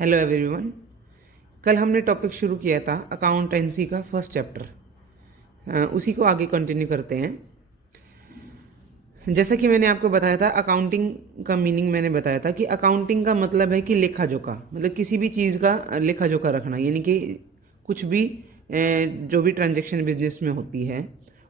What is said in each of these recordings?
Hello everyone. कल हमने topic शुरू किया था अकाउंटेंसी का फर्स्ट चैप्टर, उसी को आगे कंटिन्यू करते हैं। जैसा कि मैंने आपको बताया था, अकाउंटिंग का मीनिंग मैंने बताया था कि अकाउंटिंग का मतलब है कि लेखा जोखा, मतलब किसी भी चीज़ का लेखा जोखा रखना, यानी कि कुछ भी जो भी ट्रांजैक्शन बिजनेस में होती है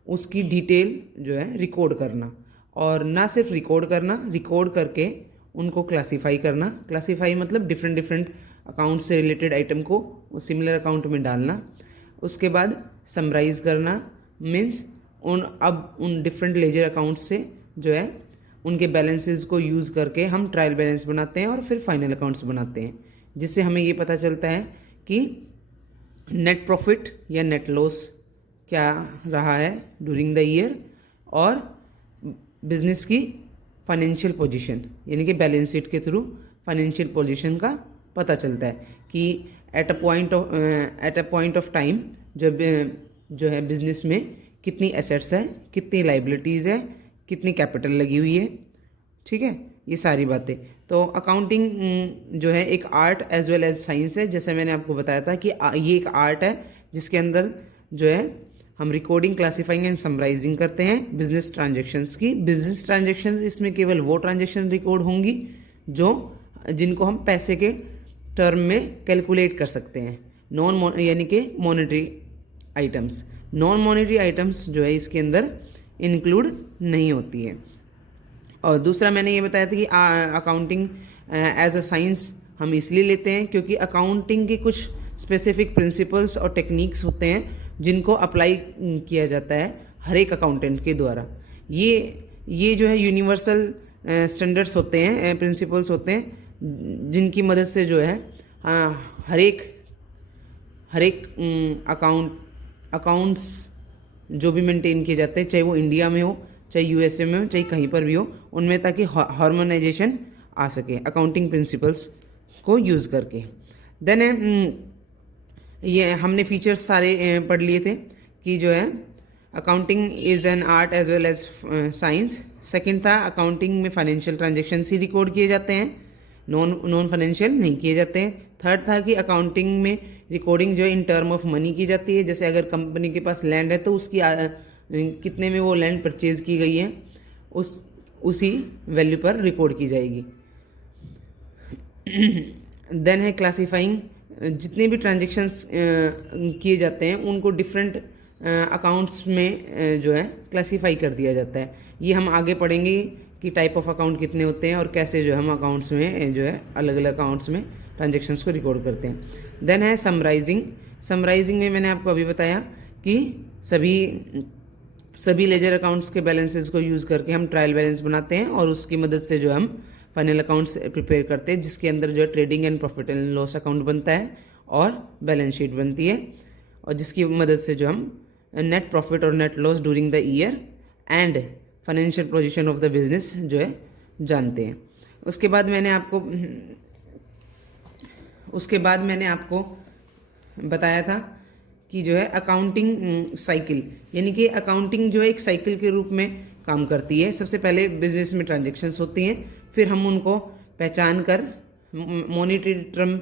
उसकी डिटेल जो है रिकॉर्ड करना, और ना सिर्फ रिकॉर्ड करना, रिकॉर्ड करके उनको क्लासीफाई करना। क्लासीफाई मतलब डिफरेंट डिफरेंट अकाउंट से रिलेटेड आइटम को सिमिलर अकाउंट में डालना। उसके बाद समराइज करना, मीन्स उन डिफरेंट लेजर अकाउंट्स से जो है उनके बैलेंसेस को यूज़ करके हम ट्रायल बैलेंस बनाते हैं और फिर फाइनल अकाउंट्स बनाते हैं, जिससे हमें ये पता चलता है कि नेट प्रॉफिट या नेट लॉस क्या रहा है ड्यूरिंग द ईयर, और बिजनेस की फाइनेंशियल पोजीशन, यानी कि बैलेंस शीट के थ्रू फाइनेंशियल पोजीशन का पता चलता है कि at a point of time जो है बिजनेस में कितनी एसेट्स है, कितनी लाइबिलिटीज़ है, कितनी कैपिटल लगी हुई है। ठीक है, ये सारी बातें। तो अकाउंटिंग जो है एक art as well as science है। जैसे मैंने आपको बताया था कि ये एक आर्ट है जिसके अंदर जो है हम रिकॉर्डिंग, क्लासीफाइंग एंड समराइजिंग करते हैं बिजनेस ट्रांजैक्शंस की। बिजनेस ट्रांजैक्शंस इसमें केवल वो ट्रांजैक्शन रिकॉर्ड होंगी जिनको हम पैसे के टर्म में कैलकुलेट कर सकते हैं, यानी कि monetary items. Non monetary items जो है इसके अंदर इंक्लूड नहीं होती है। और दूसरा मैंने ये बताया था कि अकाउंटिंग एज अ साइंस हम इसलिए लेते हैं क्योंकि अकाउंटिंग के कुछ स्पेसिफिक प्रिंसिपल्स और टेक्निक्स होते हैं जिनको अप्लाई किया जाता है हर एक अकाउंटेंट के द्वारा। ये जो है यूनिवर्सल स्टैंडर्ड्स होते हैं, प्रिंसिपल्स होते हैं जिनकी मदद से जो है हर एक अकाउंट्स जो भी मेंटेन किए जाते हैं, चाहे वो इंडिया में हो, चाहे यूएसए में हो, चाहे कहीं पर भी हो, उनमें ताकि हार्मोनाइजेशन आ सके अकाउंटिंग प्रिंसिपल्स को यूज़ करके। देन ये हमने फीचर्स सारे पढ़ लिए थे कि जो है accounting is an art as well as science. Second था अकाउंटिंग में फाइनेंशियल ट्रांजैक्शंस ही रिकॉर्ड किए जाते हैं, नॉन फाइनेंशियल नहीं किए जाते हैं। थर्ड था कि अकाउंटिंग में रिकॉर्डिंग जो है इन टर्म ऑफ मनी की जाती है। जैसे अगर कंपनी के पास लैंड है तो उसकी कितने में वो लैंड परचेज की गई है उसी वैल्यू पर रिकॉर्ड की जाएगी। देन है क्लासीफाइंग, जितने भी ट्रांजेक्शन्स किए जाते हैं उनको डिफरेंट अकाउंट्स में जो है क्लासीफाई कर दिया जाता है। ये हम आगे पढ़ेंगे कि टाइप ऑफ अकाउंट कितने होते हैं और कैसे जो हम अकाउंट्स में जो है अलग अलग अकाउंट्स में ट्रांजेक्शन्स को रिकॉर्ड करते हैं। देन है समराइजिंग। समराइजिंग में मैंने आपको अभी बताया कि सभी लेजर अकाउंट्स के बैलेंसेस को यूज़ करके हम ट्रायल बैलेंस बनाते हैं और उसकी मदद से जो हम फाइनल अकाउंट्स प्रिपेयर करते हैं, जिसके अंदर जो है trading and profit and loss account बनता है और बैलेंस शीट बनती है, और जिसकी मदद से जो हम नेट प्रॉफिट और net loss during the year and financial position of the business जो है जानते हैं। उसके बाद मैंने आपको बताया था कि जो है अकाउंटिंग साइकिल, यानी कि अकाउंटिंग जो है एक साइकिल के रूप में काम करती है। सबसे पहले बिजनेस में ट्रांजैक्शंस होती हैं, फिर हम उनको पहचान कर मॉनेटरी टर्म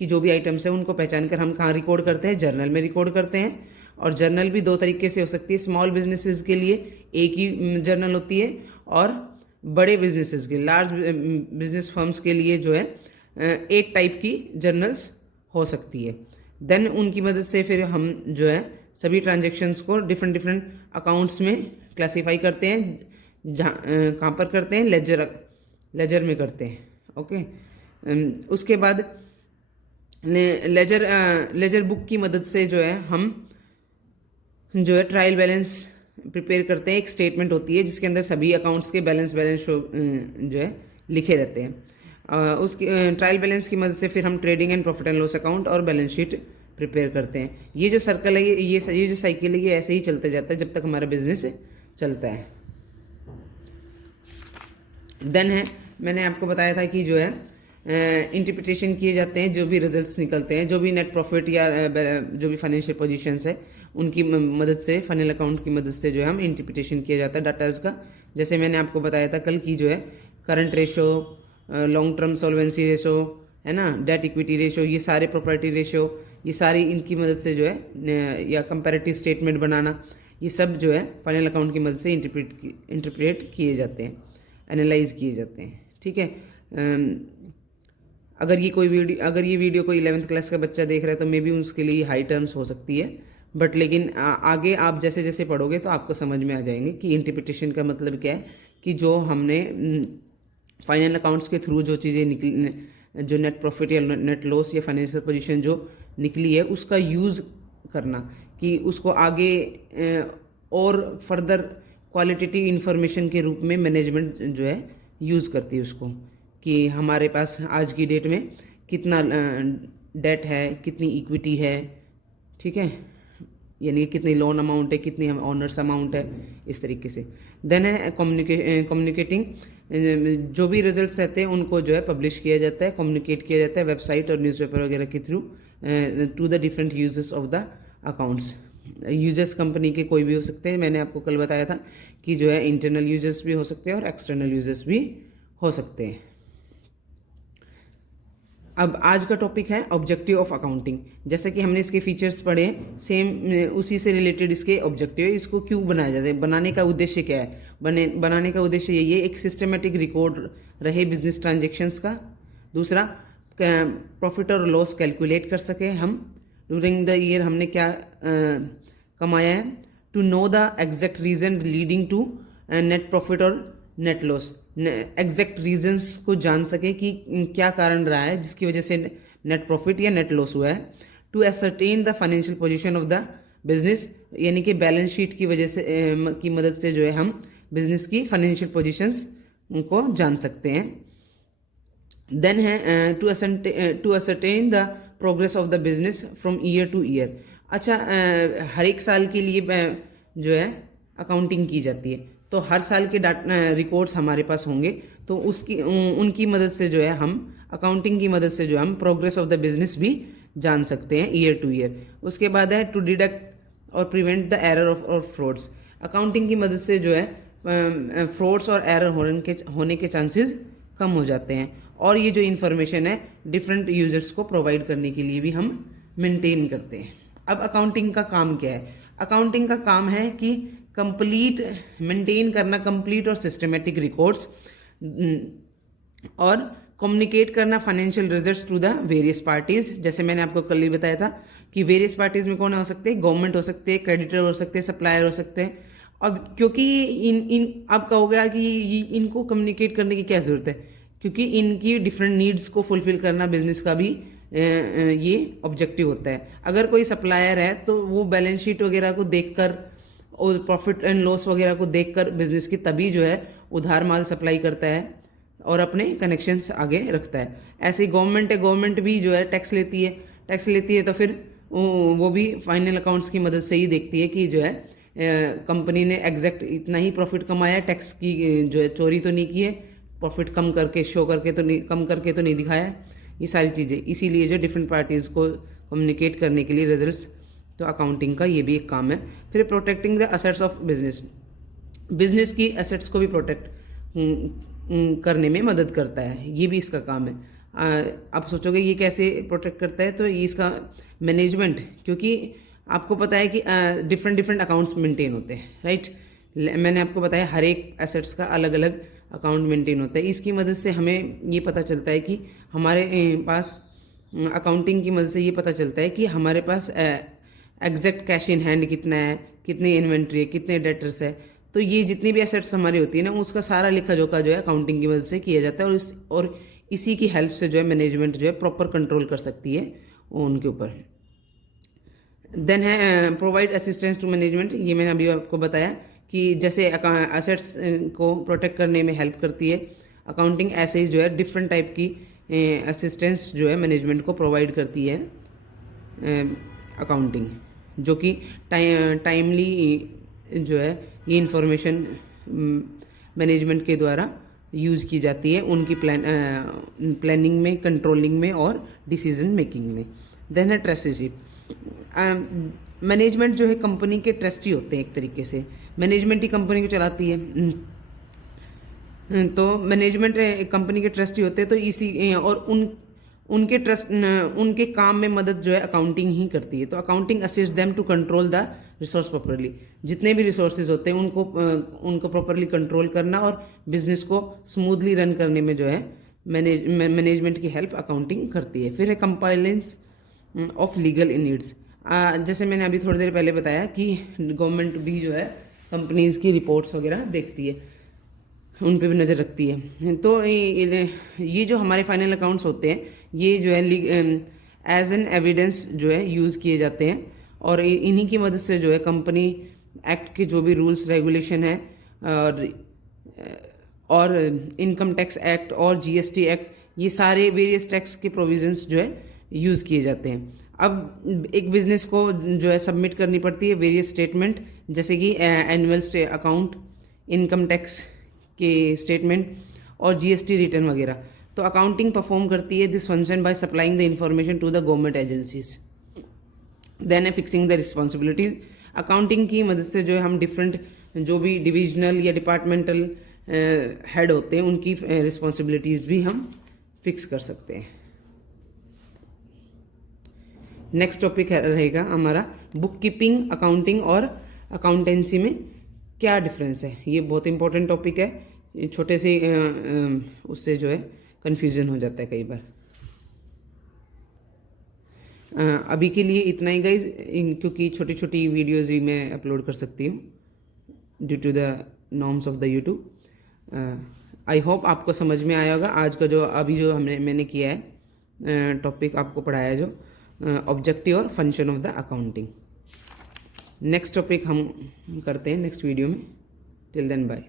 की जो भी आइटम्स है उनको पहचान कर हम कहाँ रिकॉर्ड करते हैं, जर्नल में रिकॉर्ड करते हैं। और जर्नल भी दो तरीके से हो सकती है। स्मॉल बिजनेसेस के लिए एक ही जर्नल होती है, और बड़े बिजनेसेस के, लार्ज बिजनेस फर्म्स के लिए जो है एक टाइप की जर्नल्स हो सकती है। देन उनकी मदद से फिर हम जो है सभी ट्रांजेक्शन्स को डिफरेंट अकाउंट्स में क्लासीफाई करते हैं। कहाँ पर करते हैं? लेजर में करते हैं। ओके, उसके बाद लेजर बुक की मदद से जो है हम जो है ट्रायल बैलेंस प्रिपेयर करते हैं। एक स्टेटमेंट होती है जिसके अंदर सभी अकाउंट्स के बैलेंस जो है लिखे रहते हैं। उसकी ट्रायल बैलेंस की मदद से फिर हम trading and profit and loss account और बैलेंस शीट प्रिपेयर करते हैं। ये जो सर्कल है, ये जो साइकिल है, ये ऐसे ही चलते जाता है जब तक हमारा बिजनेस चलता है। देन है मैंने आपको बताया था कि जो है इंटरप्रिटेशन किए जाते हैं, जो भी रिजल्ट्स निकलते हैं, जो भी नेट प्रॉफिट या जो भी फाइनेंशियल पोजीशंस है उनकी मदद से, फाइनल अकाउंट की मदद से जो है हम इंटरप्रिटेशन किया जाता है डाटाज का। जैसे मैंने आपको बताया था कल की जो है current ratio, long term solvency ratio, है ना, डेट इक्विटी रेशो, ये सारे प्रॉपर्टी रेशो, ये सारी इनकी मदद से जो है या कंपैरेटिव स्टेटमेंट बनाना, ये सब जो है फाइनल अकाउंट की मदद से इंटरप्रेट किए जाते हैं, एनालाइज किए जाते हैं। ठीक है। अगर ये वीडियो कोई 11th क्लास का बच्चा देख रहा है तो मे बी उसके लिए हाई टर्म्स हो सकती है, बट लेकिन आगे आप जैसे जैसे पढ़ोगे तो आपको समझ में आ जाएंगे कि इंटरप्रिटेशन का मतलब क्या है, कि जो हमने फाइनल अकाउंट्स के थ्रू जो चीज़ें निकली, जो नेट प्रॉफिट या नेट लॉस या फाइनेंशियल पोजीशन जो निकली है, उसका यूज़ करना, कि उसको आगे और फर्दर क्वालिटेटिव इंफॉर्मेशन के रूप में मैनेजमेंट जो है यूज़ करती है उसको, कि हमारे पास आज की डेट में कितना डेट है, कितनी इक्विटी है, ठीक है, यानी कितनी लोन अमाउंट है, कितनी ऑनर्स अमाउंट है, इस तरीके से। देन है कम्युनिकेटिंग, जो भी रिजल्ट्स रहते हैं उनको जो है पब्लिश किया जाता है, कम्युनिकेट किया जाता है वेबसाइट और न्यूज़पेपर वगैरह के through to the different users of the accounts. Users company के कोई भी हो सकते हैं, मैंने आपको कल बताया था कि जो है इंटरनल यूजर्स भी हो सकते हैं और एक्सटर्नल यूजर्स भी हो सकते हैं। अब आज का टॉपिक है ऑब्जेक्टिव ऑफ अकाउंटिंग। जैसे कि हमने इसके फीचर्स पढ़े, सेम उसी से रिलेटेड इसके ऑब्जेक्टिव है। इसको क्यों बनाया जाता है, बनाने का उद्देश्य क्या है? बनाने का उद्देश्य यही है, एक सिस्टमेटिक रिकॉर्ड रहे बिजनेस ट्रांजेक्शन्स का। दूसरा, प्रॉफिट और लॉस कैलकुलेट कर सके हम, ड्यूरिंग द ईयर हमने क्या कमाया है। To know the exact reason leading to net profit और नेट लॉस, एग्जैक्ट रीजंस को जान सके कि क्या कारण रहा है जिसकी वजह से नेट प्रॉफिट या नेट लॉस हुआ है। To ascertain the financial position of the business, यानी कि बैलेंस शीट की वजह से की मदद से जो है हम बिजनेस की फाइनेंशियल पोजीशंस को जान सकते हैं। देन है to ascertain the progress of the business from year to year. अच्छा, हर एक साल के लिए जो है अकाउंटिंग की जाती है, तो हर साल के रिकॉर्ड्स हमारे पास होंगे, तो उनकी मदद से जो है हम अकाउंटिंग की मदद से जो हम प्रोग्रेस ऑफ द बिजनेस भी जान सकते हैं ईयर टू ईयर। उसके बाद है टू डिडक्ट और prevent the error of frauds. Accounting की मदद से जो है फ्रॉड्स और एरर होने के चांसेस कम हो जाते हैं, और ये जो इन्फॉर्मेशन है डिफरेंट यूजर्स को प्रोवाइड करने के लिए भी हम मेंटेन करते हैं। अब अकाउंटिंग का काम क्या है? अकाउंटिंग का काम है कि कंप्लीट मेंटेन करना कंप्लीट और सिस्टमेटिक रिकॉर्ड्स, और कम्युनिकेट करना financial results to the various parties. जैसे मैंने आपको कल ही बताया था कि वेरियस पार्टीज में कौन हो सकते हैं? गवर्नमेंट हो सकते हैं, क्रेडिटर हो सकते हैं, सप्लायर हो सकते हैं। अब क्योंकि इन अब कहोगे कि इनको कम्युनिकेट करने की क्या जरूरत है, क्योंकि इनकी डिफरेंट नीड्स को फुलफिल करना बिजनेस का भी ये ऑब्जेक्टिव होता है। अगर कोई सप्लायर है तो वो बैलेंस शीट वगैरह को देखकर और प्रॉफिट एंड लॉस वगैरह को देखकर बिजनेस की तभी जो है उधार माल सप्लाई करता है और अपने कनेक्शंस आगे रखता है। ऐसे ही गवर्नमेंट है, गवर्नमेंट भी जो है टैक्स लेती है तो फिर वो भी फाइनल अकाउंट्स की मदद से ही देखती है कि जो है कंपनी ने एग्जैक्ट इतना ही प्रॉफिट कमाया, टैक्स की जो है चोरी तो नहीं की है, प्रॉफिट कम करके कम करके तो नहीं दिखाया है, ये सारी चीज़ें। इसीलिए जो डिफरेंट पार्टीज़ को कम्युनिकेट करने के लिए रिजल्ट्स, तो अकाउंटिंग का ये भी एक काम है। फिर protecting the assets of business की एसेट्स को भी प्रोटेक्ट करने में मदद करता है, ये भी इसका काम है। आप सोचोगे ये कैसे प्रोटेक्ट करता है, तो ये इसका मैनेजमेंट, क्योंकि आपको पता है कि डिफरेंट अकाउंट्स मेंटेन होते हैं, राइट। मैंने आपको बताया हर एक एसेट्स का अलग अलग अकाउंट मेंटेन होता है। इसकी मदद से हमें ये पता चलता है कि हमारे पास अकाउंटिंग की मदद से ये पता चलता है कि हमारे पास एग्जैक्ट कैश इन हैंड कितना है, कितनी इन्वेंट्री है, कितने डेटर्स है। तो ये जितनी भी एसेट्स हमारी होती है ना, उसका सारा लेखा जोखा जो है अकाउंटिंग की मदद से किया जाता है, और इसी की हेल्प से जो है मैनेजमेंट जो है प्रॉपर कंट्रोल कर सकती है उनके ऊपर। देन है प्रोवाइड असिस्टेंस टू मैनेजमेंट। ये मैंने अभी आपको बताया कि जैसे एसेट्स को प्रोटेक्ट करने में हेल्प करती है अकाउंटिंग, ऐसे ही जो है डिफरेंट टाइप की असिस्टेंस जो है मैनेजमेंट को प्रोवाइड करती है अकाउंटिंग, जो कि टाइमली जो है ये इंफॉर्मेशन मैनेजमेंट के द्वारा यूज़ की जाती है उनकी प्लानिंग में, कंट्रोलिंग में और डिसीजन मेकिंग में। देन है ट्रस्टीशिप। मैनेजमेंट जो है कंपनी के ट्रस्टी होते हैं, एक तरीके से मैनेजमेंट ही कंपनी को चलाती है, तो मैनेजमेंट कंपनी के ट्रस्टी होते हैं। तो इसी और उनके काम में मदद जो है अकाउंटिंग ही करती है। तो accounting assist them to control the resource properly. जितने भी रिसोर्सेज होते हैं उनको प्रॉपरली कंट्रोल करना और बिजनेस को स्मूथली रन करने में जो है मैनेजमेंट की हेल्प अकाउंटिंग करती है। फिर है कंप्लायंस ऑफ लीगल नीड्स। जैसे मैंने अभी थोड़ी देर पहले बताया कि गवर्नमेंट भी जो है कंपनीज की रिपोर्ट्स वगैरह देखती है, उन पे भी नज़र रखती है। तो ये जो हमारे फाइनल अकाउंट्स होते हैं ये जो है एज एन एविडेंस जो है यूज़ किए जाते हैं और इन्हीं की मदद से जो है कंपनी एक्ट के जो भी रूल्स रेगुलेशन है और इनकम टैक्स एक्ट और जीएसटी एक्ट, ये सारे वेरियस टैक्स के प्रोविजंस जो है यूज़ किए जाते हैं। अब एक बिजनेस को जो है सबमिट करनी पड़ती है वेरियस स्टेटमेंट, जैसे कि एनुअल अकाउंट, इनकम टैक्स के स्टेटमेंट और जीएसटी रिटर्न वगैरह। तो अकाउंटिंग परफॉर्म करती है this function by supplying the information to the government agencies, then है फिक्सिंग द रिस्पॉन्सिबिलिटीज। अकाउंटिंग की मदद से जो है हम डिफरेंट जो भी डिविजनल या डिपार्टमेंटल हेड होते हैं उनकी रिस्पॉन्सिबिलिटीज भी हम फिक्स कर सकते हैं। नेक्स्ट टॉपिक रहेगा हमारा बुक कीपिंग, अकाउंटिंग और अकाउंटेंसी में क्या डिफरेंस है। ये बहुत इंपॉर्टेंट टॉपिक है, छोटे से उससे जो है कन्फ्यूजन हो जाता है कई बार। अभी के लिए इतना ही गाइज, क्योंकि छोटी छोटी वीडियोज़ भी मैं अपलोड कर सकती हूँ due to the norms of the YouTube. I hope आपको समझ में आया होगा आज का जो अभी जो मैंने किया है टॉपिक आपको पढ़ाया जो ऑब्जेक्टिव और function of the accounting. Next topic हम करते हैं नेक्स्ट वीडियो में। Till then bye.